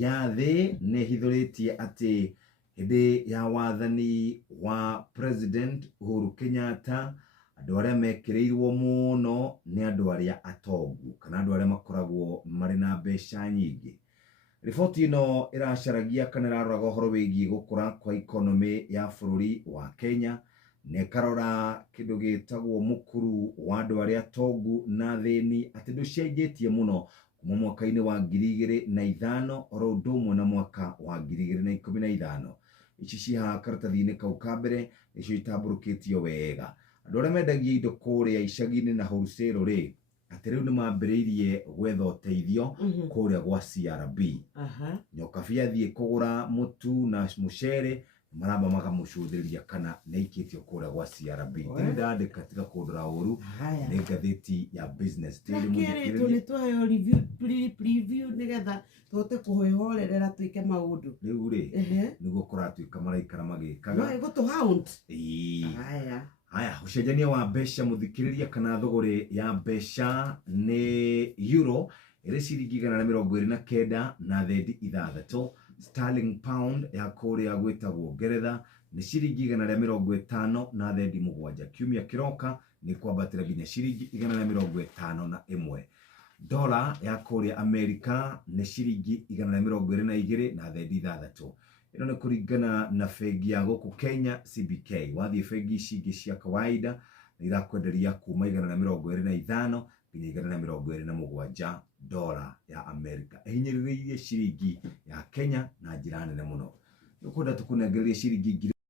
ya thĩ nĩ hithũrĩtie atĩ hĩndĩ ya wathani wa President Uhuru Kenyatta, andũ arĩa mekĩrĩirwo mũno nĩ andũ arĩa atongu kana andũ arĩa makoragwo marĩ na mbeca nyingĩ. Riboti ĩno ĩracaragia kana ĩraroraga ũhoro wĩgiĩ gũkũra kwa economy ya bũrũri wa Kenya, na ĩkarora kĩndũ gĩtagwo mũkuru wa andũ arĩa atongu na athĩni, atĩ ndũcenjetie mũno kuma mwaka-inĩ wa 2005 oro ũndũ ũmwe na mwaka wa 2015. Ici ciĩ haha karatathi-inĩ kau ka mbere nĩcio itambũrũkĩtio wega. Andũ arĩa mendagia indo kũrĩa icagi-inĩ na wholesale rĩ, atĩ rĩu nĩ mambĩrĩirie gwetha ũteithio kũrĩa gwa CRB. Nyokabi athiĩ kũgũra mũtu na mũcere, maramba makamũcũthĩrĩria kana nĩaikĩtio kũrĩa gwa CRB. Tini ndandĩka tiga kũndora ũru, nĩ ngathĩti ya Business Daily. Nĩtũheo preview nĩgetha tũhote kũhorerera twĩke maũndũ. Rĩu rĩ, nĩguo kũratuĩka maraikara magĩkaga. No gũtũhound. Haya, ũcenjania wa mbeca mũthikĩrĩria kana thogore ya mbeca nĩ euro ĩrĩ ciringi 129 na thendi 6. Sterling pound ya kũrĩa gwĩtagwo Ngeretha nĩ ciringi 150 na thendi 7. Kiumia kĩroka nĩ kwambatĩra nginya ciringi 151. Dola ya kũrĩa Amerika nĩ ciringi 122 na thendi 6. Ĩno nĩ kũringana na bengi ya gũkũ Kenya CBK. Wathiĩ bengi ici ingĩ cia kawaida nĩ irakwenderia kuma 125 nginya 127 dola ya Amerika. Ihinyĩrĩirie ciringi ya Kenya na njĩra nene mũno. Nĩ ũkwenda tũkũnengererie ciringi